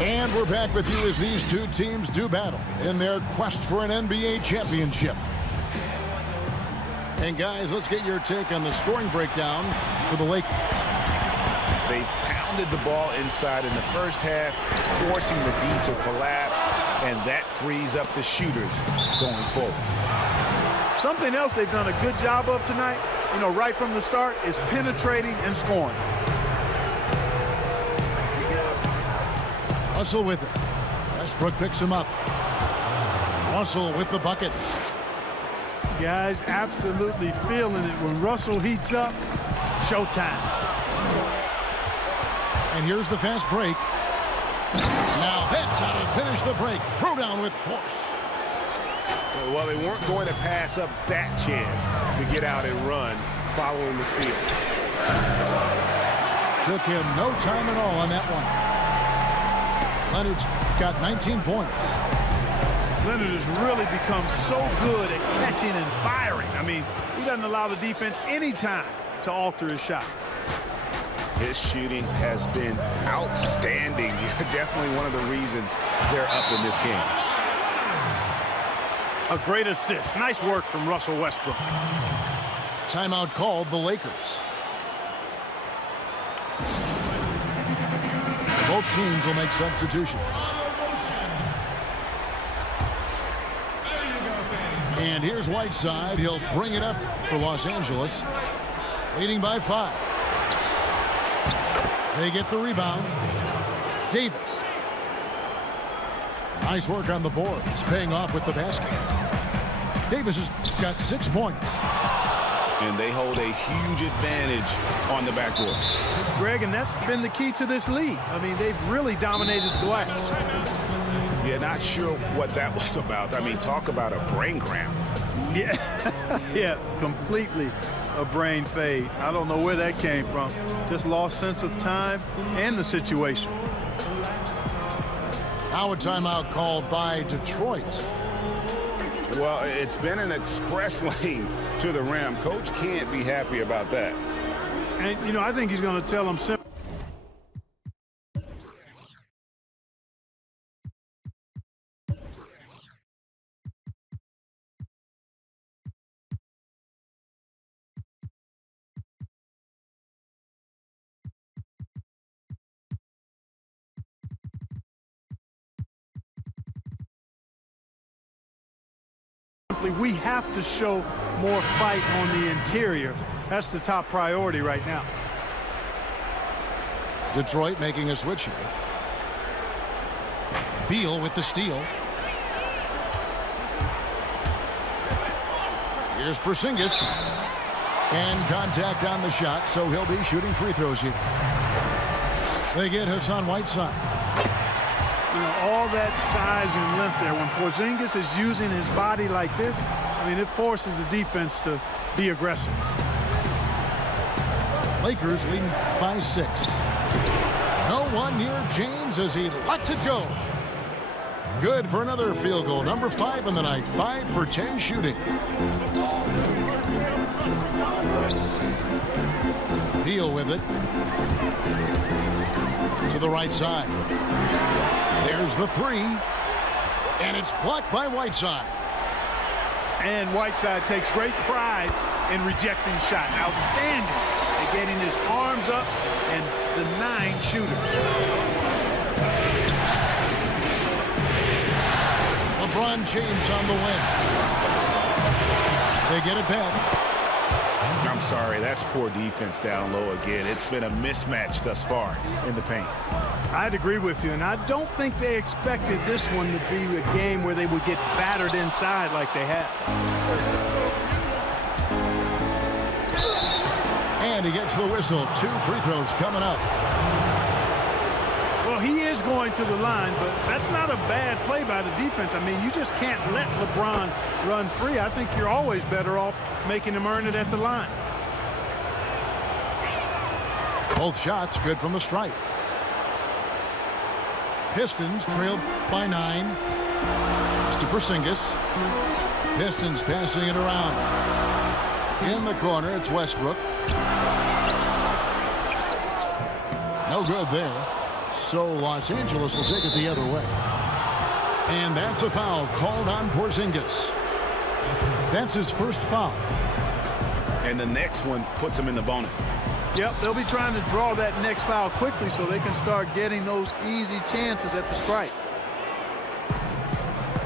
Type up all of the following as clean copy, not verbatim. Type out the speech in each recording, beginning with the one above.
And we're back with you as these two teams do battle in their quest for an NBA championship. And guys, let's get your take on the scoring breakdown for the Lakers. They pounded the ball inside in the first half, forcing the D to collapse, and that frees up the shooters going forward. Something else they've done a good job of tonight, right from the start, is penetrating and scoring. Russell with it. Westbrook picks him up. Russell with the bucket. Guys absolutely feeling it when Russell heats up. Showtime. And here's the fast break. Now that's how to finish the break. Throw down with force. Well, they weren't going to pass up that chance to get out and run following the steal. Took him no time at all on that one. Leonard's got 19 points. Leonard has really become so good at catching and firing. I mean, he doesn't allow the defense any time to alter his shot. His shooting has been outstanding. Definitely one of the reasons they're up in this game. A great assist. Nice work from Russell Westbrook. Timeout called the Lakers. Both teams will make substitutions. And here's Whiteside. He'll bring it up for Los Angeles, leading by 5. They get the rebound. Davis. Nice work on the board. It's paying off with the basket. Davis has got 6 points. And they hold a huge advantage on the backcourt. Greg, and that's been the key to this league. I mean, they've really dominated the glass. Yeah, not sure what that was about. I mean, talk about a brain cramp. Yeah, yeah, completely a brain fade. I don't know where that came from. Just lost sense of time and the situation. Now a timeout called by Detroit. Well, it's been an express lane to the rim. Coach can't be happy about that. And, I think he's going to tell them simply. We have to show more fight on the interior. That's the top priority right now. Detroit making a switch here. Beal with the steal. Here's Porzingis. And contact on the shot, so he'll be shooting free throws here. They get Hassan Whiteside. All that size and length there. When Porzingis is using his body like this, I mean, it forces the defense to be aggressive. Lakers leading by 6. No one near James as he lets it go. Good for another field goal. Number 5 in the night. 5 for 10 shooting. Beal with it. To the right side. There's the 3. And it's blocked by Whiteside. And Whiteside takes great pride in rejecting shots. Outstanding at getting his arms up and denying shooters. LeBron James on the win. They get it back. I'm sorry, that's poor defense down low again. It's been a mismatch thus far in the paint. I'd agree with you, and I don't think they expected this one to be a game where they would get battered inside like they had. And he gets the whistle. 2 free throws coming up. Well, he is going to the line, but that's not a bad play by the defense. I mean, you just can't let LeBron run free. I think you're always better off making him earn it at the line. Both shots good from the stripe. Pistons trailed by 9. It's to Porzingis. Pistons passing it around. In the corner, it's Westbrook. No good there. So Los Angeles will take it the other way. And that's a foul called on Porzingis. That's his first foul. And the next one puts him in the bonus. Yep, they'll be trying to draw that next foul quickly so they can start getting those easy chances at the strike.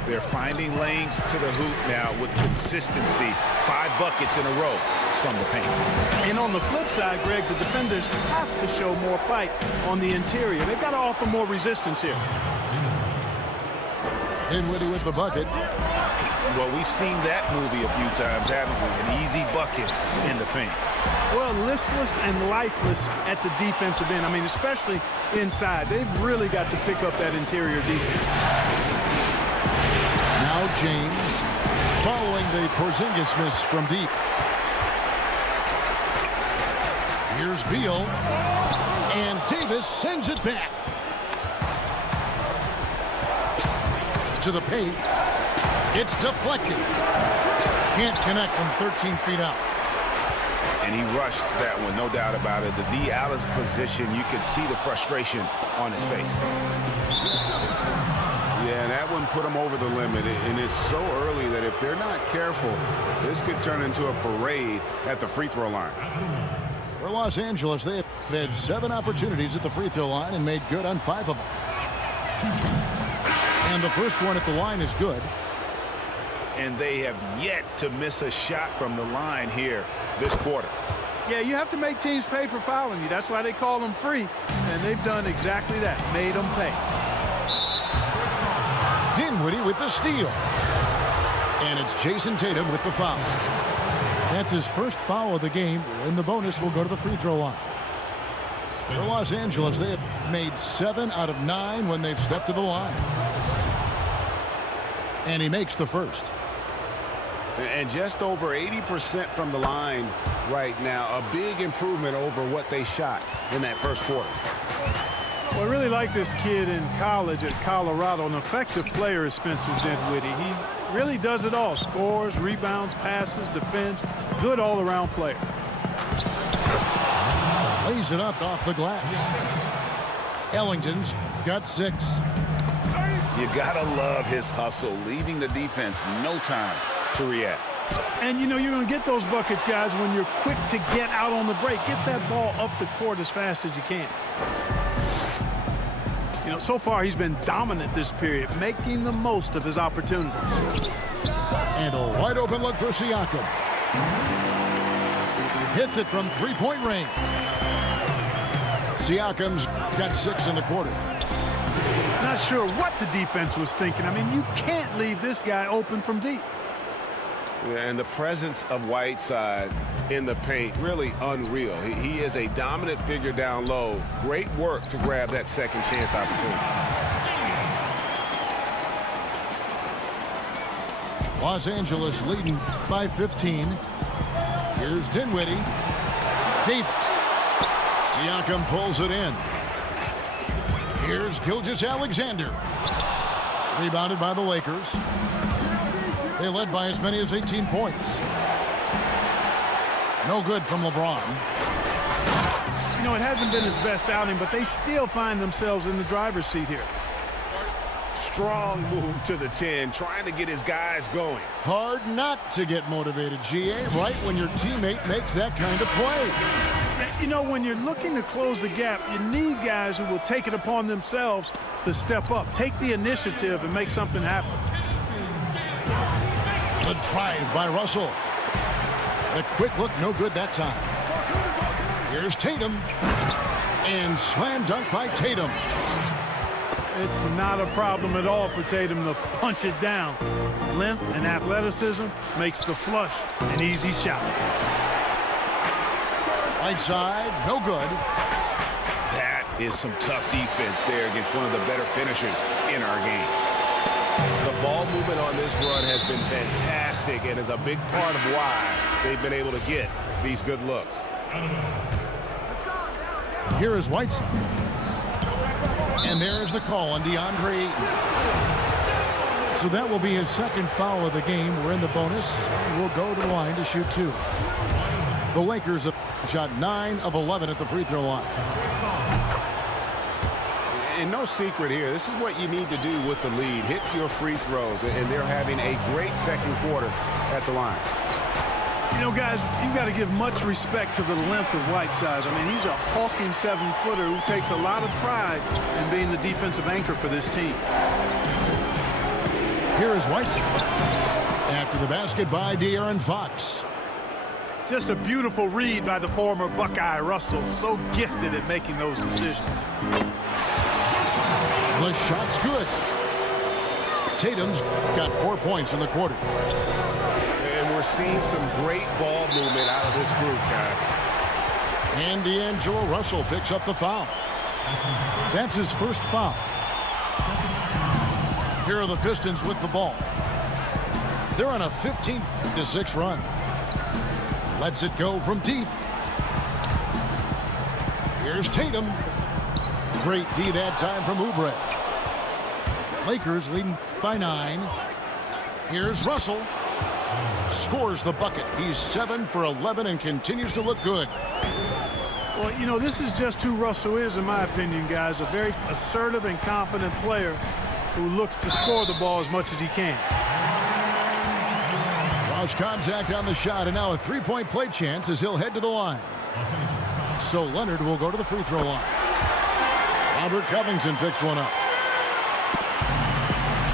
They're finding lanes to the hoop now with consistency. 5 buckets in a row from the paint. And on the flip side, Greg, the defenders have to show more fight on the interior. They've got to offer more resistance here. Dinwiddie with the bucket. Well, we've seen that movie a few times, haven't we? An easy bucket in the paint. Well, listless and lifeless at the defensive end. I mean, especially inside. They've really got to pick up that interior defense. Now James following the Porzingis miss from deep. Here's Beal. And Davis sends it back. To the paint. It's deflected. Can't connect from 13 feet out. And he rushed that one, no doubt about it. The Alice position, you could see the frustration on his face. Yeah, and that one put him over the limit. And it's so early that if they're not careful, this could turn into a parade at the free throw line. For Los Angeles, they have had 7 opportunities at the free throw line and made good on 5 of them. And the first one at the line is good. And they have yet to miss a shot from the line here this quarter. Yeah, you have to make teams pay for fouling you. That's why they call them free. And they've done exactly that, made them pay. Dinwiddie with the steal. And it's Jason Tatum with the foul. That's his first foul of the game, and the bonus will go to the free throw line. For Los Angeles, they have made 7 out of 9 when they've stepped to the line. And he makes the first. And just over 80% from the line right now. A big improvement over what they shot in that first quarter. Well, I really like this kid in college at Colorado. An effective player is Spencer Dinwiddie. He really does it all. Scores, rebounds, passes, defends. Good all-around player. Lays it up off the glass. Ellington's got 6. You gotta love his hustle, leaving the defense no time to react. And you know you're going to get those buckets, guys, when you're quick to get out on the break. Get that ball up the court as fast as you can. You know, so far he's been dominant this period, making the most of his opportunities. And a wide open look for Siakam. Hits it from 3-point range. Siakam's got 6 in the quarter. Not sure what the defense was thinking. I mean, you can't leave this guy open from deep. Yeah, and the presence of Whiteside in the paint, really unreal. He is a dominant figure down low. Great work to grab that second chance opportunity. Los Angeles leading by 15. Here's Dinwiddie. Davis. Siakam pulls it in. Here's Gilgeous-Alexander. Rebounded by the Lakers. They led by as many as 18 points. No good from LeBron. You know, it hasn't been his best outing, but they still find themselves in the driver's seat here. Strong move to the 10, trying to get his guys going. Hard not to get motivated, GA, right when your teammate makes that kind of play. You know, when you're looking to close the gap, you need guys who will take it upon themselves to step up, take the initiative, and make something happen. The drive by Russell. The quick look, no good that time. Here's Tatum. And slam dunk by Tatum. It's not a problem at all for Tatum to punch it down. Length and athleticism makes the flush an easy shot. Right side, no good. That is some tough defense there against one of the better finishers in our game. The ball movement on this run has been fantastic and is a big part of why they've been able to get these good looks. Here is Whiteside. And there's the call on DeAndre Ayton. So that will be his second foul of the game. We're in the bonus. We'll go to the line to shoot 2. The Lakers have shot 9 of 11 at the free throw line. And no secret here. This is what you need to do with the lead. Hit your free throws. And they're having a great second quarter at the line. You know, guys, you've got to give much respect to the length of Whiteside. I mean, he's a hulking 7-footer who takes a lot of pride in being the defensive anchor for this team. Here is Whiteside. After the basket by De'Aaron Fox. Just a beautiful read by the former Buckeye Russell. So gifted at making those decisions. The shot's good. Tatum's got 4 points in the quarter. And we're seeing some great ball movement out of this group, guys. And D'Angelo Russell picks up the foul. That's his first foul. Here are the Pistons with the ball. They're on a 15-6 run. Lets it go from deep. Here's Tatum. Great D that time from Oubre. Lakers leading by 9. Here's Russell. Scores the bucket. He's 7 for 11 and continues to look good. Well, you know, this is just who Russell is, in my opinion, guys. A very assertive and confident player who looks to score the ball as much as he can. Draws contact on the shot, and now a three-point play chance as he'll head to the line. So Leonard will go to the free throw line. Robert Covington picks one up.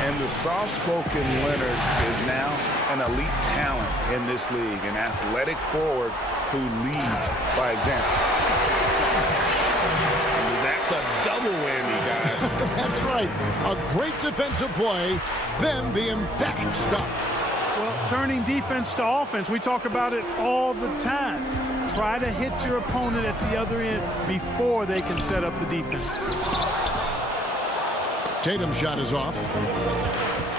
And the soft-spoken Leonard is now an elite talent in this league, an athletic forward who leads by example. That's a double whammy, guys. That's right. A great defensive play, then the emphatic stuff. Well, turning defense to offense, we talk about it all the time. Try to hit your opponent at the other end before they can set up the defense. Tatum's shot is off.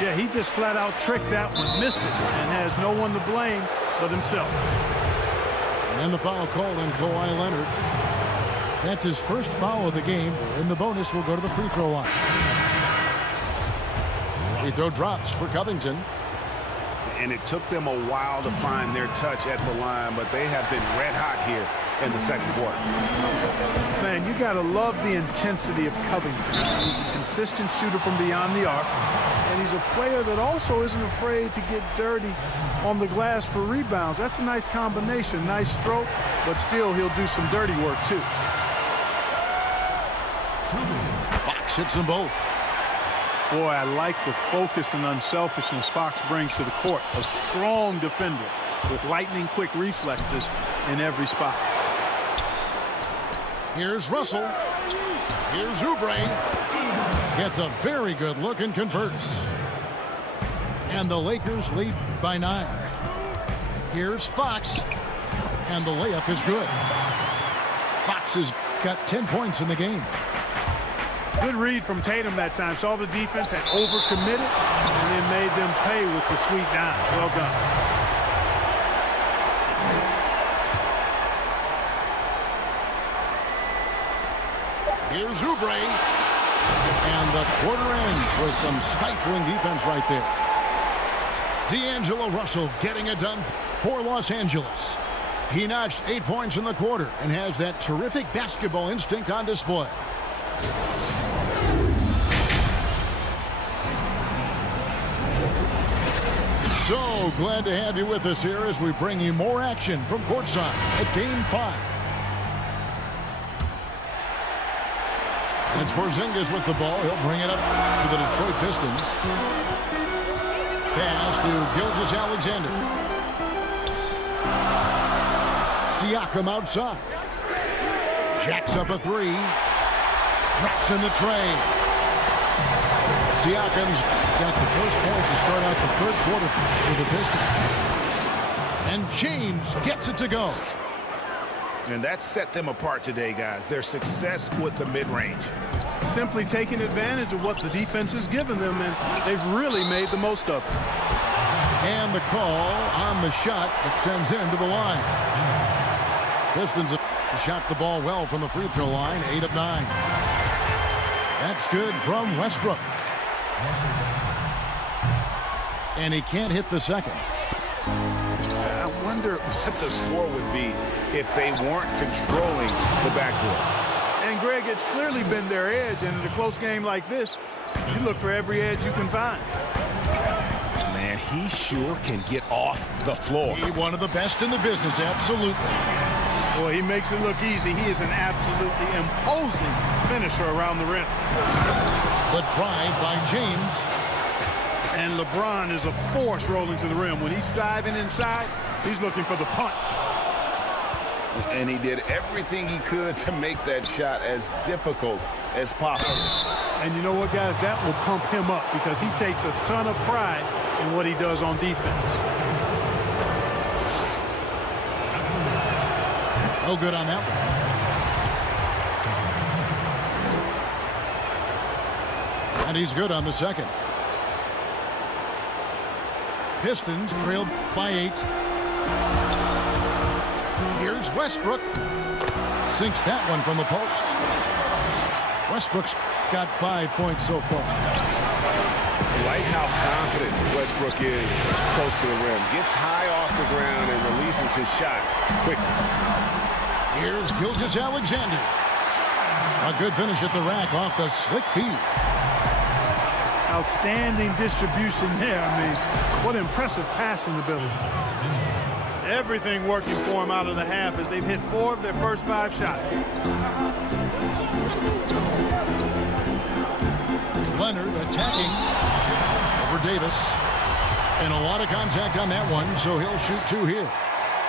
Yeah, he just flat out tricked that one, missed it, and has no one to blame but himself. And the foul called on Kawhi Leonard. That's his first foul of the game, and the bonus will go to the free throw line. Free throw drops for Covington. And it took them a while to find their touch at the line, but they have been red hot here in the second quarter. Man, you got to love the intensity of Covington. He's a consistent shooter from beyond the arc, and he's a player that also isn't afraid to get dirty on the glass for rebounds. That's a nice combination, nice stroke, but still he'll do some dirty work too. Fox hits them both. Boy, I like the focus and unselfishness Fox brings to the court. A strong defender with lightning-quick reflexes in every spot. Here's Russell. Here's Oubre. Gets a very good look and converts. And the Lakers lead by 9. Here's Fox. And the layup is good. Fox has got 10 points in the game. Good read from Tatum that time. Saw the defense, had overcommitted, and then made them pay with the sweet dimes. Well done. Here's Oubre. And the quarter ends with some stifling defense right there. D'Angelo Russell getting it done for Los Angeles. He notched 8 points in the quarter and has that terrific basketball instinct on display. So glad to have you with us here as we bring you more action from courtside at Game 5. And it's Porzingis with the ball. He'll bring it up to the Detroit Pistons. Pass to Gilgeous-Alexander. Siakam outside. Jacks up a three. Drops in the tray. Siakam's got the first points to start out the third quarter for the Pistons. And James gets it to go. And that set them apart today, guys. Their success with the mid-range. Simply taking advantage of what the defense has given them, and they've really made the most of it. And the call on the shot that sends him to the line. Pistons have shot the ball well from the free throw line, 8 of 9. That's good from Westbrook. And he can't hit the second. I wonder what the score would be if they weren't controlling the backboard. And Greg, it's clearly been their edge, and in a close game like this, you look for every edge you can find. Man, he sure can get off the floor. He one of the best in the business, absolutely. Boy, he makes it look easy. He is an absolutely imposing finisher around the rim. The drive by James. And LeBron is a force rolling to the rim. When he's diving inside, he's looking for the punch. And he did everything he could to make that shot as difficult as possible. And you know what, guys? That will pump him up because he takes a ton of pride in what he does on defense. No good on that one. And he's good on the second. Pistons trailed by 8. Here's Westbrook. Sinks that one from the post. Westbrook's got 5 points so far. Like how confident Westbrook is close to the rim. Gets high off the ground and releases his shot quickly. Here's Gilgeous-Alexander. A good finish at the rack off the slick feed. Outstanding distribution there. I mean, what impressive passing ability. Everything working for him out of the half as they've hit 4 of their first 5 shots. Leonard attacking over Davis. And a lot of contact on that one, so he'll shoot 2 here.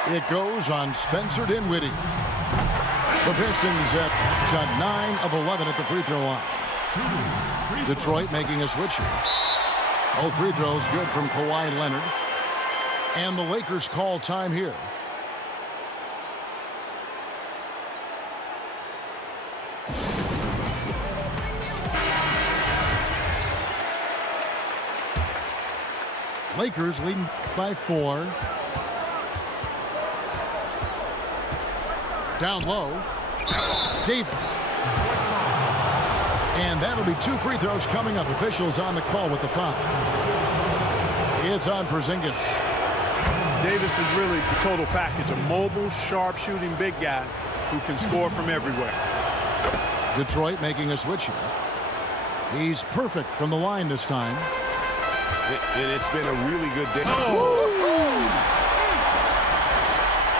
It goes on Spencer Dinwiddie. The Pistons have shot 9 of 11 at the free throw line. Detroit making a switch here. All free throws good from Kawhi Leonard. And the Lakers call time here. Lakers leading by 4. Down low. Davis. And that'll be 2 free throws coming up. Officials on the call with the foul. It's on Porzingis. Davis is really the total package. A mobile, sharp-shooting big guy who can score from everywhere. Detroit making a switch here. He's perfect from the line this time. And it's been a really good day.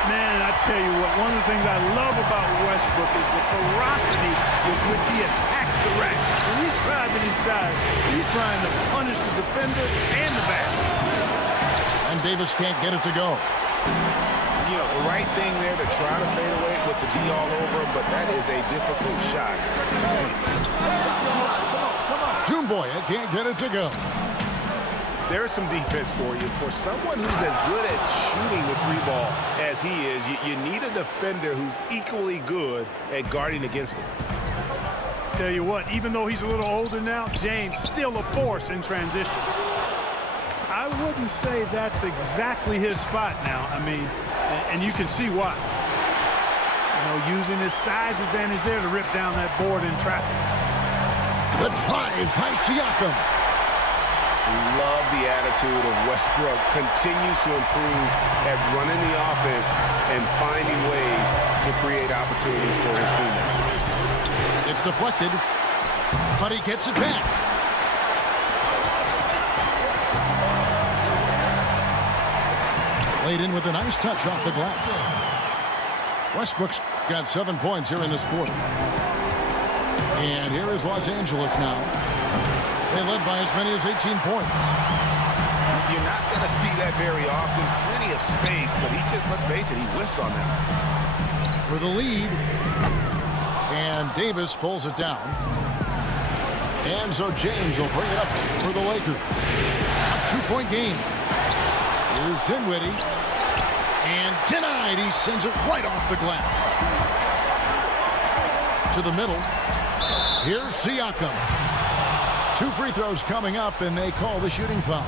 Man, I tell you what, one of the things I love about Westbrook is the ferocity with which he attacks the rack. When he's driving inside, he's trying to punish the defender and the basket. And Davis can't get it to go. You know, the right thing there to try to fade away with the D all over, but that is a difficult shot to see. Toomboya can't get it to go. There's some defense for you. For someone who's as good at shooting the 3-ball as he is, you need a defender who's equally good at guarding against him. Tell you what, even though he's a little older now, James still a force in transition. I wouldn't say that's exactly his spot now. I mean, and you can see why. You know, using his size advantage there to rip down that board in traffic. The drive by Siakam. Love the attitude of Westbrook. Continues to improve at running the offense and finding ways to create opportunities for his teammates. It's deflected, but he gets it back. Laid in with a nice touch off the glass. Westbrook's got 7 points here in this quarter. And here is Los Angeles now. They led by as many as 18 points. You're not going to see that very often. Plenty of space, but he just, let's face it, he whiffs on that. For the lead. And Davis pulls it down. And so James will bring it up for the Lakers. A 2-point game. Here's Dinwiddie. And denied. He sends it right off the glass. To the middle. Here's Siakam. 2 free throws coming up, and they call the shooting foul.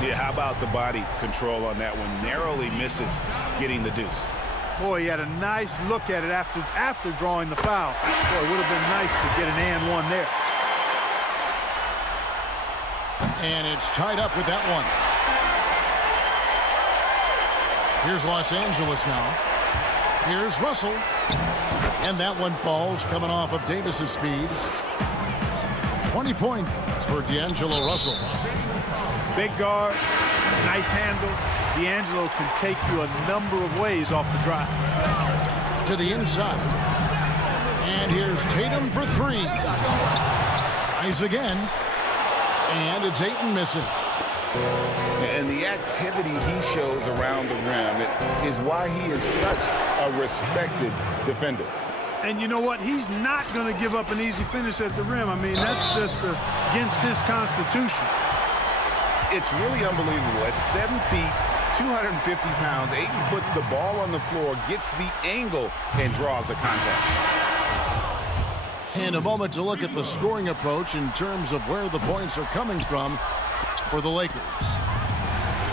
Yeah, how about the body control on that one? Narrowly misses getting the deuce. Boy, he had a nice look at it after drawing the foul. Boy, it would have been nice to get an and one there. And it's tied up with that one. Here's Los Angeles now. Here's Russell. And that one falls coming off of Davis's feed. 20 points for D'Angelo Russell. Big guard, nice handle. D'Angelo can take you a number of ways off the drive. To the inside. And here's Tatum for three. Tries again. And it's Ayton missing. And the activity he shows around the rim is why he is such a respected defender. And you know what? He's not going to give up an easy finish at the rim. I mean, that's just against his constitution. It's really unbelievable. At 7 feet, 250 pounds, Ayton puts the ball on the floor, gets the angle, and draws the contact. And a moment to look at the scoring approach in terms of where the points are coming from for the Lakers.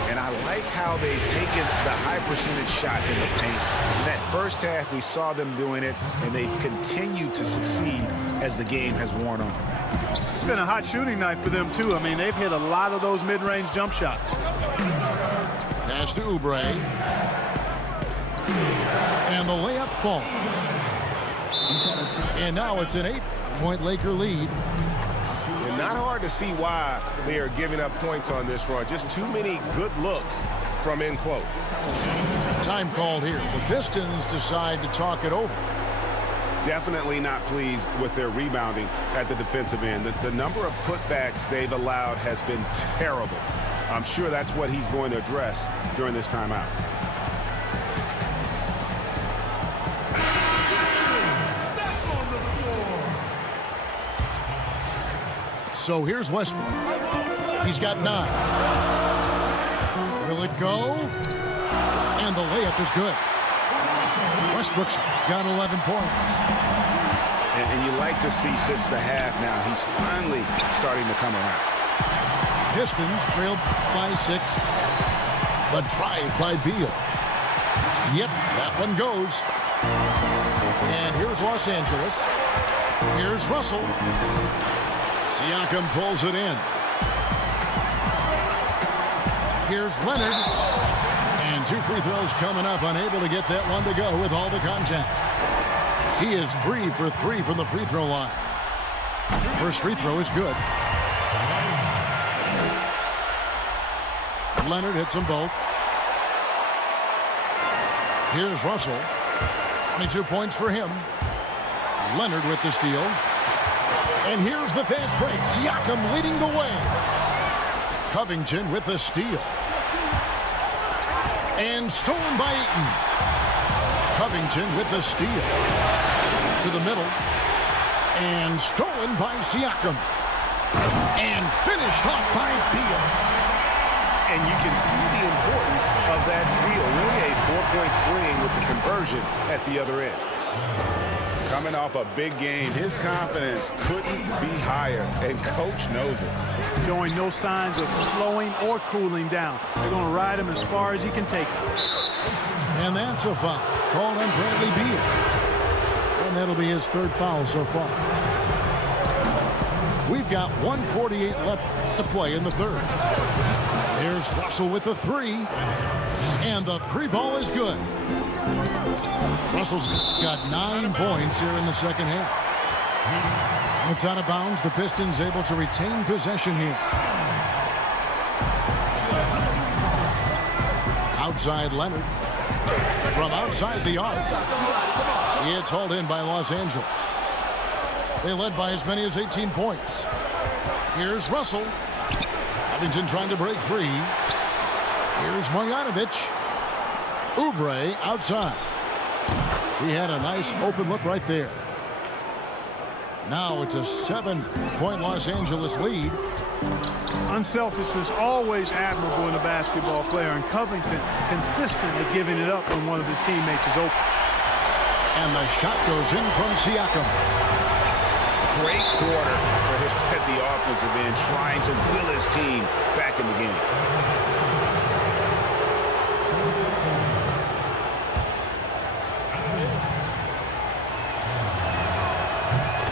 And I like how they've taken the high percentage shot in the paint. In that first half, we saw them doing it, and they've continued to succeed as the game has worn on. It's been a hot shooting night for them, too. I mean, they've hit a lot of those mid-range jump shots. Pass to Oubre. And the layup falls. And now it's an 8-point Laker lead. And not hard to see why they are giving up points on this run. Just too many good looks from in close. Time called here. The Pistons decide to talk it over. Definitely not pleased with their rebounding at the defensive end. The number of putbacks they've allowed has been terrible. I'm sure that's what he's going to address during this timeout. So here's Westbrook. He's got 9. Will it go? And the layup is good. Westbrook's got 11 points. And you like to see since the half now, he's finally starting to come around. Pistons trailed by 6. The drive by Beal. Yep, that one goes. And here's Los Angeles. Here's Russell. Siakam pulls it in. Here's Leonard. And 2 free throws coming up. Unable to get that one to go with all the contact. He is 3 for 3 from the free throw line. First free throw is good. Leonard hits them both. Here's Russell. 22 points for him. Leonard with the steal. And here's the fast break. Siakam leading the way. Covington with the steal. And stolen by Ayton. Covington with the steal. To the middle. And stolen by Siakam. And finished off by Beal. And you can see the importance of that steal. Really a 4-point swing with the conversion at the other end. Coming off a big game, his confidence couldn't be higher, and Coach knows it. Showing no signs of slowing or cooling down. They're going to ride him as far as he can take it. And that's a foul called on Bradley Beal. And that'll be his 3rd foul so far. We've got 1:48 left to play in the 3rd. Here's Russell with the 3. And the 3 ball is good. Russell's got 9 points here in the second half. And it's out of bounds. The Pistons able to retain possession here. Outside Leonard. From outside the arc. It's hauled in by Los Angeles. They led by as many as 18 points. Here's Russell. Covington trying to break free. Here's Marjanovic. Oubre outside. He had a nice open look right there. Now it's a 7-point Los Angeles lead. Unselfishness always admirable in a basketball player, and Covington consistent at giving it up when one of his teammates is open. And the shot goes in from Siakam. Great quarter for him at the offensive end, trying to will his team back in the game.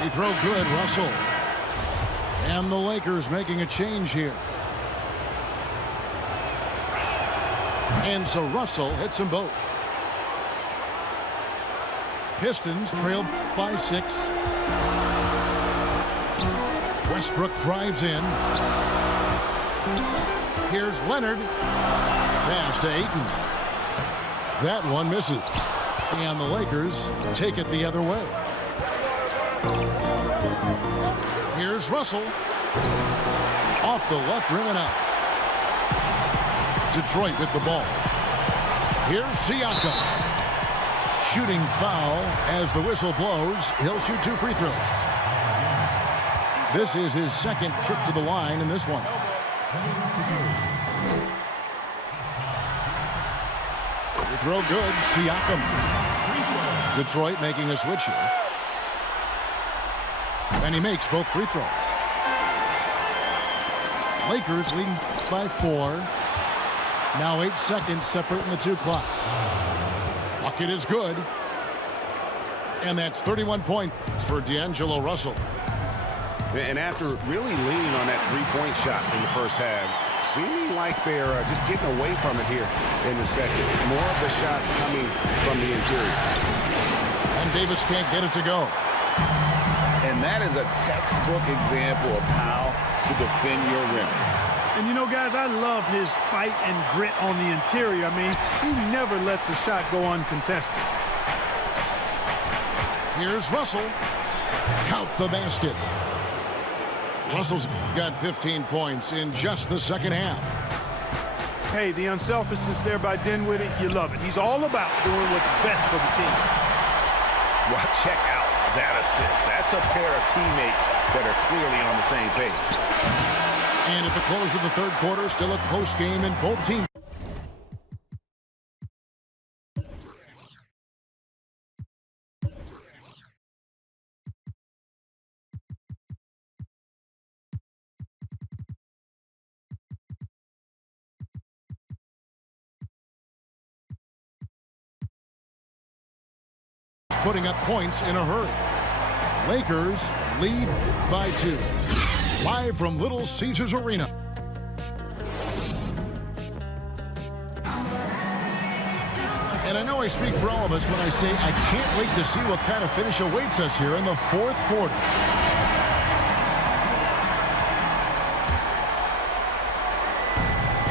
He throw good, Russell. And the Lakers making a change here. And so Russell hits them both. Pistons trail by 6. Westbrook drives in. Here's Leonard. Pass to Ayton. That one misses. And the Lakers take it the other way. Here's Russell. Off the left rim and out. Detroit with the ball. Here's Siakam. Shooting foul as the whistle blows. He'll shoot 2 free throws. This is his second trip to the line in this one. Free throw good. Siakam. Detroit making a switch here. And he makes both free throws. Lakers leading by 4. Now 8 seconds separating the 2 clocks. Bucket is good. And that's 31 points for D'Angelo Russell. And after really leaning on that three-point shot in the first half, seeming like they're just getting away from it here in the second. More of the shots coming from the interior. And Davis can't get it to go. And that is a textbook example of how to defend your rim. And you know, guys, I love his fight and grit on the interior. I mean, he never lets a shot go uncontested. Here's Russell. Count the basket. Russell's got 15 points in just the second half. Hey, the unselfishness there by Dinwiddie, you love it. He's all about doing what's best for the team. Well, check out that assist. That's a pair of teammates that are clearly on the same page. And at the close of the third quarter, still a close game in both teams. Putting up points in a hurry. Lakers lead by 2. Live from Little Caesars Arena. And I know I speak for all of us when I say I can't wait to see what kind of finish awaits us here in the fourth quarter.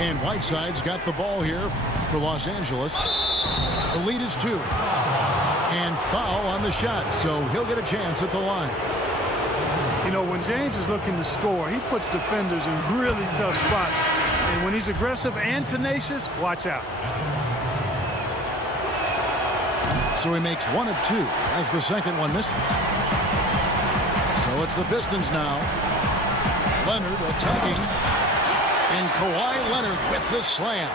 And Whiteside's got the ball here for Los Angeles. The lead is 2. And foul on the shot, so he'll get a chance at the line. You know, when James is looking to score, he puts defenders in really tough spots. And when he's aggressive and tenacious, watch out. So he makes 1 of 2 as the second one misses. So it's the Pistons now. Leonard attacking. And Kawhi Leonard with the slam.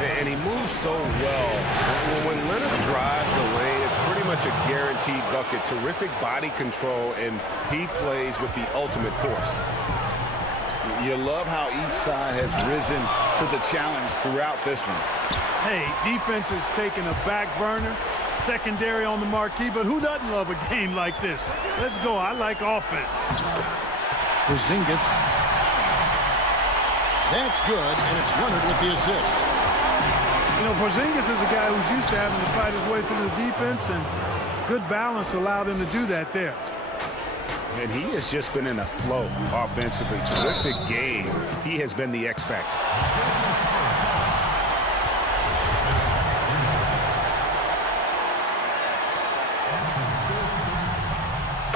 And he moves so well. When Leonard drives the lane, it's pretty much a guaranteed bucket. Terrific body control, and he plays with the ultimate force. You love how each side has risen to the challenge throughout this one. Hey, defense is taking a back burner, secondary on the marquee, but who doesn't love a game like this? Let's go. I like offense. Porzingis. That's good, and it's Leonard with the assist. You know, Porzingis is a guy who's used to having to fight his way through the defense, and good balance allowed him to do that there. And he has just been in a flow offensively. Terrific game. He has been the X factor.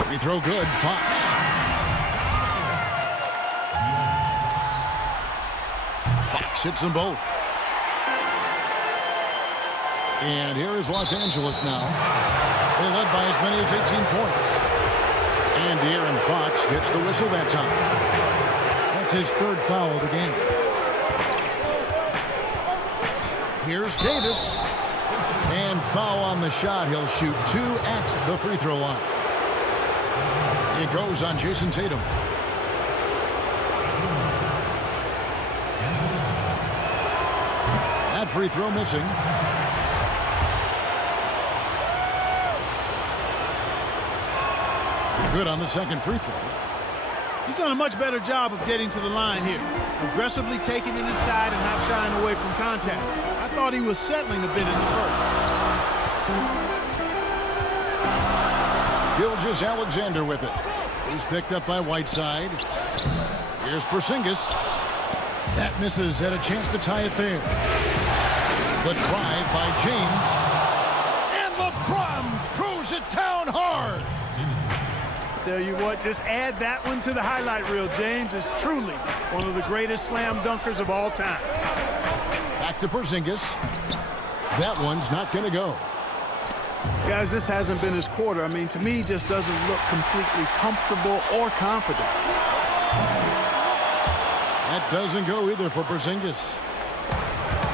Free throw good, Fox. Fox hits them both. And here is Los Angeles now. They led by as many as 18 points. And De'Aaron Fox gets the whistle that time. That's his third foul of the game. Here's Davis. And foul on the shot. He'll shoot 2 at the free throw line. It goes on Jason Tatum. That free throw missing. Good on the second free throw. He's done a much better job of getting to the line here. Aggressively taking it inside and not shying away from contact. I thought he was settling a bit in the first. Gilgeous-Alexander with it. He's picked up by Whiteside. Here's Porzingis. That misses. Had a chance to tie it there. The drive by James. And LeBron throws it down hard. Tell you what, just add that one to the highlight reel. James is truly one of the greatest slam dunkers of all time. Back to Porzingis. That one's not going to go. Guys, this hasn't been his quarter. I mean, to me, he just doesn't look completely comfortable or confident. That doesn't go either for Porzingis.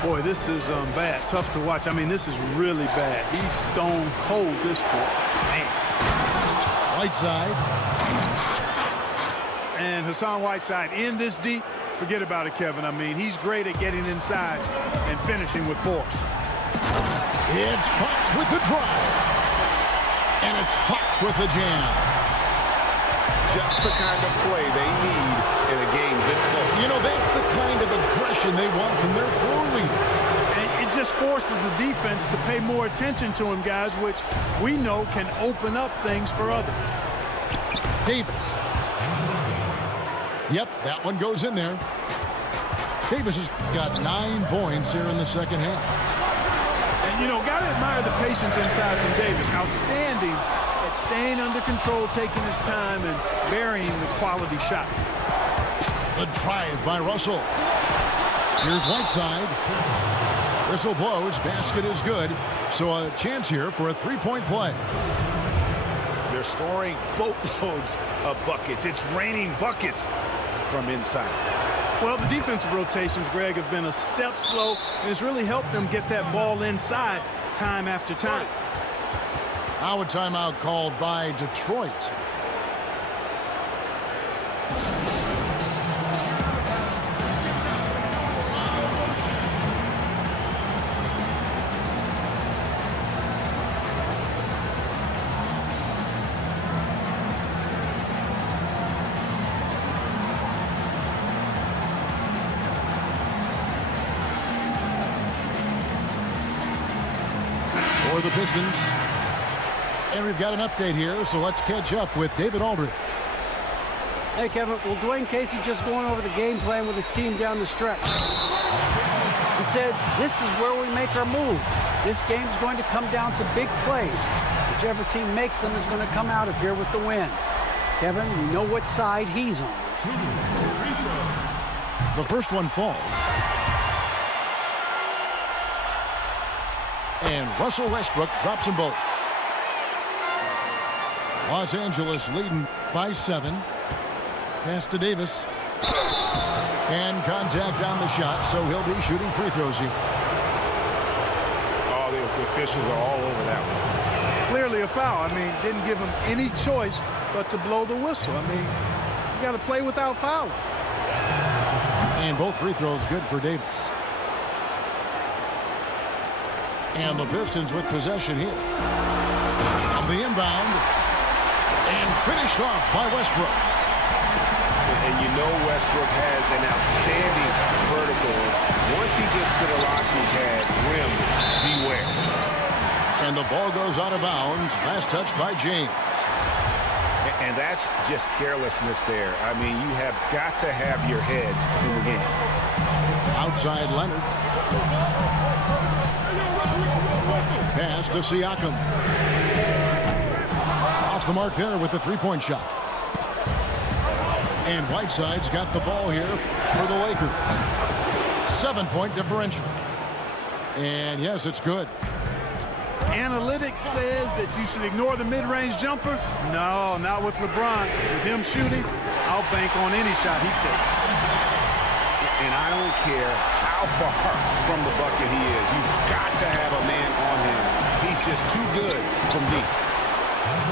Boy, this is bad. Tough to watch. I mean, this is really bad. He's stone cold this quarter. Man. Whiteside. And Hassan Whiteside in this deep. Forget about it, Kevin. I mean, he's great at getting inside and finishing with force. It's Fox with the drive. And it's Fox with the jam. Just the kind of play they need in a game this close. You know, that's the kind of aggression they want from their floor leader. And it just forces the defense to pay more attention to him, guys, which we know can open up things for others. Davis. Yep, that one goes in there. Davis has got 9 points here in the second half. And, you know, got to admire the patience inside from Davis. Outstanding at staying under control, taking his time, and burying the quality shot. The drive by Russell. Here's Whiteside. Whistle blows. Basket is good. So a chance here for a three-point play. They're scoring boatloads of buckets. It's raining buckets from inside. Well, the defensive rotations, Greg, have been a step slow, and it's really helped them get that ball inside time after time. Now a timeout called by Detroit. For the Pistons. And we've got an update here, so let's catch up with David Aldridge. Hey, Kevin. Well, Dwayne Casey just going over the game plan with his team down the stretch. He said, this is where we make our move. This game's going to come down to big plays. Whichever team makes them is going to come out of here with the win. Kevin, you know what side he's on. The first one falls. And Russell Westbrook drops them both. Los Angeles leading by 7. Pass to Davis. And contact on the shot, so he'll be shooting free throws here. Oh, the officials are all over that one. Clearly a foul. I mean, didn't give him any choice but to blow the whistle. I mean, you got to play without fouling. And both free throws good for Davis. And the Pistons with possession here. On the inbound. And finished off by Westbrook. And you know Westbrook has an outstanding vertical. Once he gets to the launching pad, rim, beware. And the ball goes out of bounds. Last touch by James. And that's just carelessness there. I mean, you have got to have your head in the game. Outside Leonard. Pass to Siakam. Off the mark there with the three-point shot. And Whiteside's got the ball here for the Lakers. 7-point differential. And yes, it's good. Analytics says that you should ignore the mid-range jumper. No, not with LeBron. With him shooting, I'll bank on any shot he takes. And I don't care how far from the bucket he is. You've got to have a man on him. He's just too good from deep.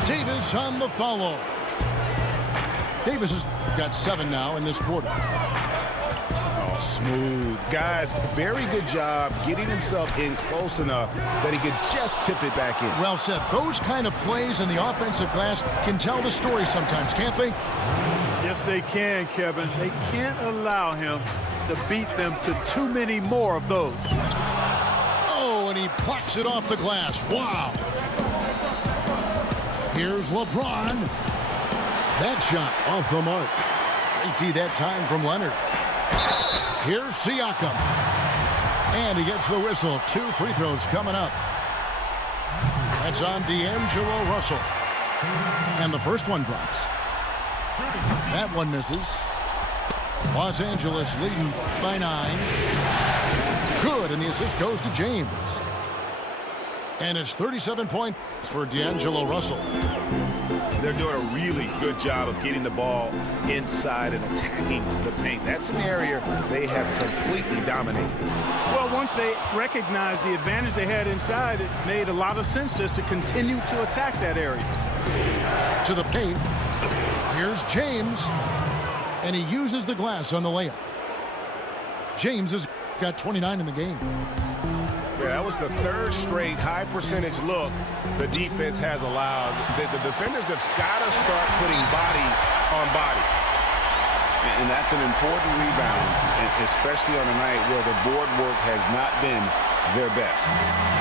Davis on the follow. Davis has got 7 now in this quarter. Oh, smooth. Guys, very good job getting himself in close enough that he could just tip it back in. Well said. Those kind of plays in the offensive glass can tell the story sometimes, can't they? Yes, they can, Kevin. They can't allow him to beat them to too many more of those. Oh, and he plucks it off the glass. Wow. Here's LeBron. That shot off the mark. Great D that time from Leonard. Here's Siakam. And he gets the whistle. 2 free throws coming up. That's on D'Angelo Russell. And the first one drops. That one misses. Los Angeles leading by 9. Good, and the assist goes to James. And it's 37 points for D'Angelo Russell. They're doing a really good job of getting the ball inside and attacking the paint. That's an area they have completely dominated. Well, once they recognized the advantage they had inside, it made a lot of sense just to continue to attack that area. To the paint. Here's James. And he uses the glass on the layup. James has got 29 in the game. Yeah, that was the 3rd straight high percentage look the defense has allowed. The defenders have got to start putting bodies on bodies. And that's an important rebound, especially on a night where the board work has not been their best.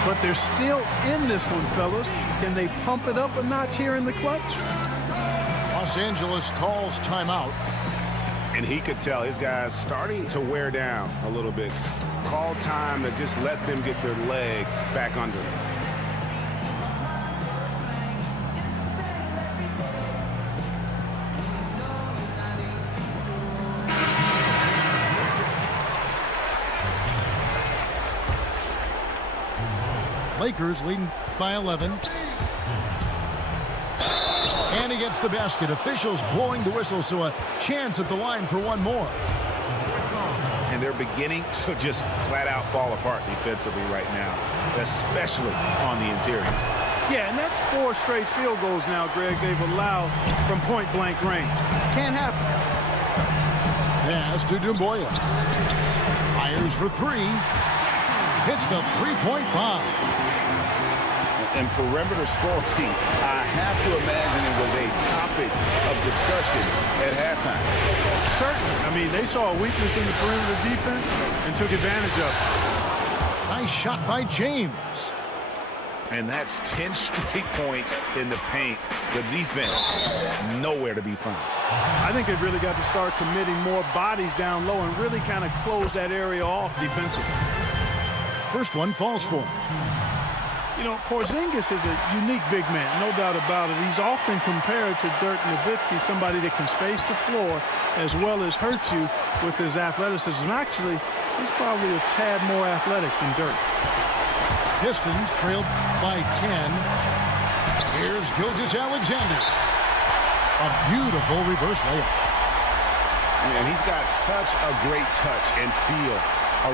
But they're still in this one, fellas. Can they pump it up a notch here in the clutch? Los Angeles calls timeout. And he could tell his guys starting to wear down a little bit. Call time to just let them get their legs back under them. Lakers leading by 11. And he gets the basket. Officials blowing the whistle, so a chance at the line for one more. And they're beginning to just flat out fall apart defensively right now, especially on the interior. Yeah, and that's 4 straight field goals now, Greg, they've allowed from point-blank range. Can't happen. Pass to Dumboya. Fires for 3. Hits the 3-point bomb. And perimeter scoring, I have to imagine it was a topic of discussion at halftime. Certainly. I mean, they saw a weakness in the perimeter defense and took advantage of it. Nice shot by James. And that's 10 straight points in the paint. The defense, nowhere to be found. I think they've really got to start committing more bodies down low and really kind of close that area off defensively. First one falls for him. You know, Porzingis is a unique big man, no doubt about it. He's often compared to Dirk Nowitzki, somebody that can space the floor as well as hurt you with his athleticism. Actually, he's probably a tad more athletic than Dirk. Pistons trailed by 10. Here's Gilgeous-Alexander. A beautiful reverse layup. And he's got such a great touch and feel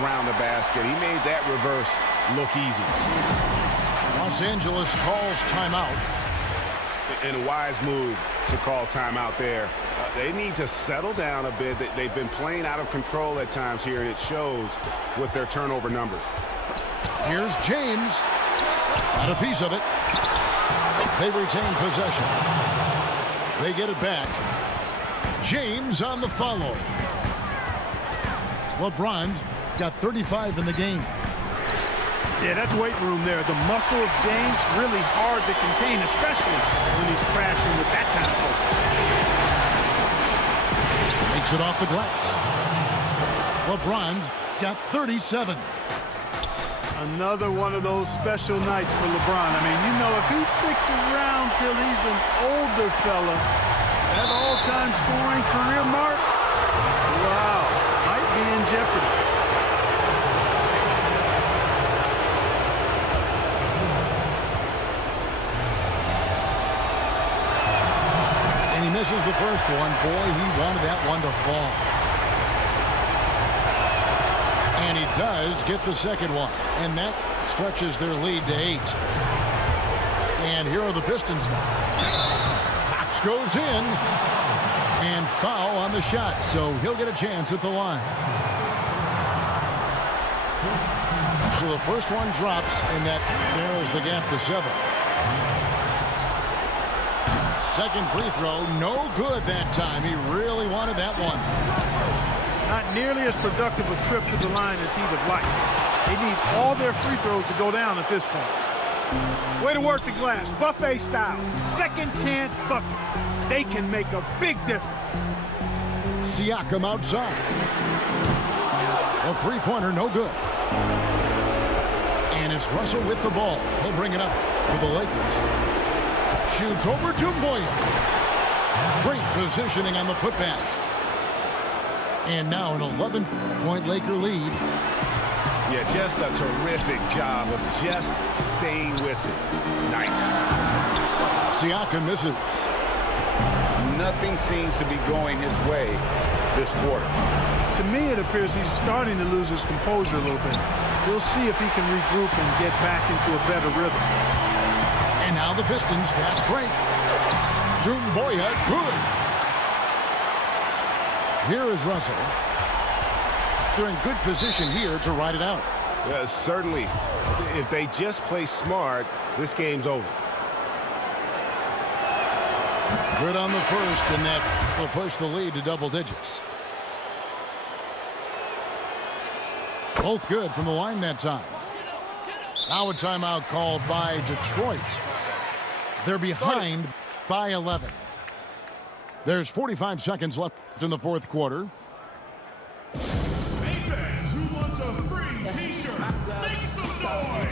around the basket. He made that reverse look easy. Los Angeles calls timeout. And a wise move to call timeout there. They need to settle down a bit. They've been playing out of control at times here, and it shows with their turnover numbers. Here's James. Got a piece of it. They retain possession. They get it back. James on the follow. LeBron's got 35 in the game. Yeah, that's weight room there. The muscle of James really hard to contain, especially when he's crashing with that kind of focus. Makes it off the glass. LeBron's got 37. Another one of those special nights for LeBron. I mean, you know, if he sticks around till he's an older fella, that all-time scoring career mark, wow, might be in jeopardy. And he misses the first one. Boy, he wanted that one to fall. And he does get the second one. And that stretches their lead to 8. And here are the Pistons now. Fox goes in. And foul on the shot. So he'll get a chance at the line. So the first one drops, and that narrows the gap to 7. Second free throw, no good that time. He really wanted that one. Not nearly as productive a trip to the line as he'd have liked. They need all their free throws to go down at this point. Way to work the glass, buffet style. Second chance buckets. They can make a big difference. Siakam outside. A three-pointer, no good. And it's Russell with the ball. He'll bring it up for the Lakers. Shoots over to Boyer. Great positioning on the putback. And now an 11-point Laker lead. Yeah, just a terrific job of just staying with it. Nice. Siakam misses. Nothing seems to be going his way this quarter. To me, it appears he's starting to lose his composure a little bit. We'll see if he can regroup and get back into a better rhythm. And now the Pistons fast break. Boyer, good. Here is Russell. They're in good position here to ride it out. Yeah, certainly. If they just play smart, this game's over. Good on the first, and that will push the lead to double digits. Both good from the line that time. Now a timeout called by Detroit. They're behind by 11. There's 45 seconds left in the fourth quarter. Hey fans who wants a free t-shirt, make some noise!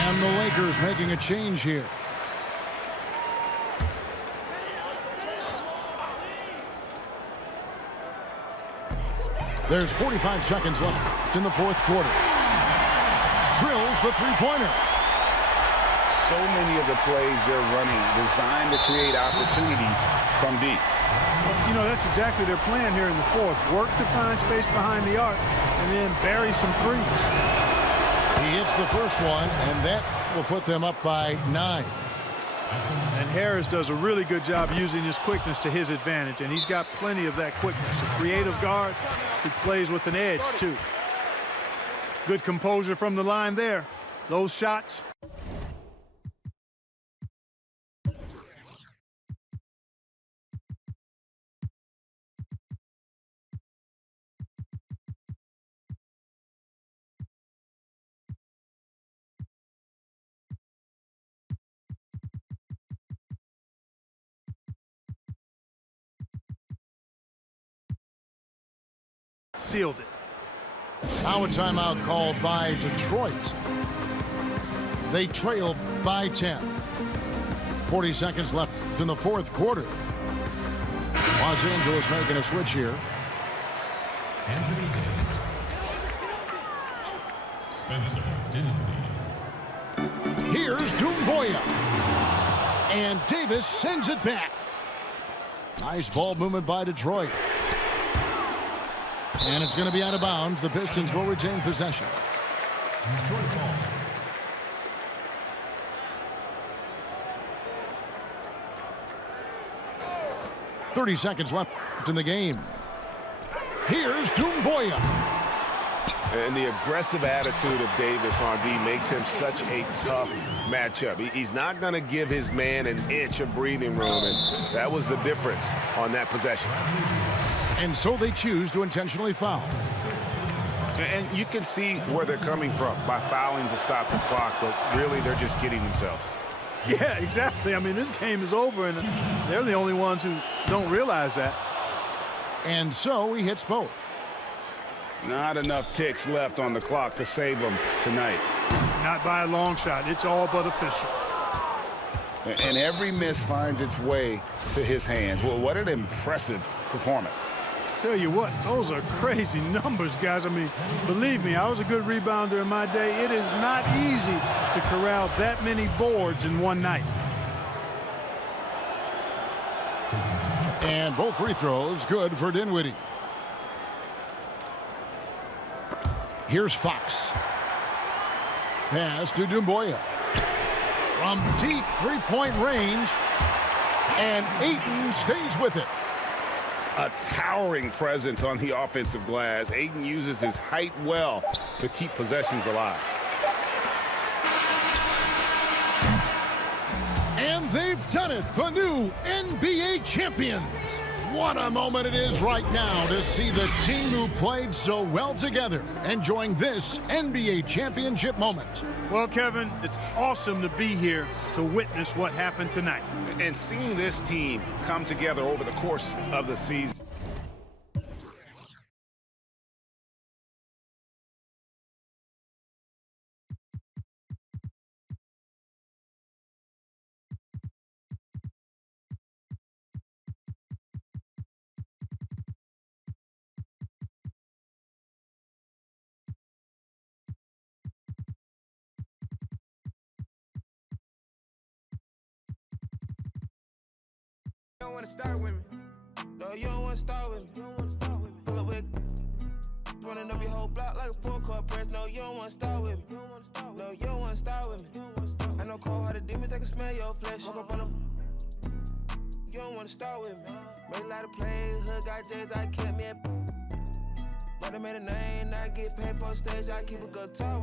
And the Lakers making a change here. There's 45 seconds left in the fourth quarter. Drills the three-pointer. So many of the plays they're running designed to create opportunities from deep. You know, that's exactly their plan here in the fourth. Work to find space behind the arc and then bury some threes. He hits the first one, and that will put them up by 9. And Harris does a really good job using his quickness to his advantage, and he's got plenty of that quickness. A creative guard who plays with an edge, too. Good composure from the line there. Those shots. Sealed it. Now a timeout called by Detroit. They trailed by 10. 40 seconds left in the fourth quarter. Los Angeles making a switch here. Spencer Dinwiddie. Here's Boyer. And Davis sends it back. Nice ball movement by Detroit. And it's going to be out of bounds. The Pistons will retain possession. Detroit ball. .30 seconds left in the game. Here's Boyer. And the aggressive attitude of Davis on D makes him such a tough matchup. He's not going to give his man an inch of breathing room, and that was the difference on that possession. And so they choose to intentionally foul. And you can see where they're coming from by fouling to stop the clock, but really they're just kidding themselves. Yeah, exactly. I mean, this game is over, and they're the only ones who don't realize that. And so he hits both. Not enough ticks left on the clock to save them tonight. Not by a long shot. It's all but official. And every miss finds its way to his hands. Well, what an impressive performance. Tell you what, those are crazy numbers, guys. I mean, believe me, I was a good rebounder in my day. It is not easy to corral that many boards in one night. And both free throws good for Dinwiddie. Here's Fox. Pass to Boyer. From deep three-point range. And Ayton stays with it. A towering presence on the offensive glass. Ayton uses his height well to keep possessions alive. And they've done it, the new NBA champions. What a moment it is right now to see the team who played so well together enjoying this NBA championship moment. Well, Kevin, it's awesome to be here to witness what happened tonight. And seeing this team come together over the course of the season. You don't wanna start with me. No, you don't wanna start with me. Pull up with running up your whole block like a full court press. No, you don't wanna start with me. No, you don't wanna start with me. I know cold-hearted demons, they can smell your flesh. Woke up on them. You don't wanna start with me. Made a lot of plays, hood got J's, I kept me at. Mother made a name, I get paid for stage, I keep a good talk with me.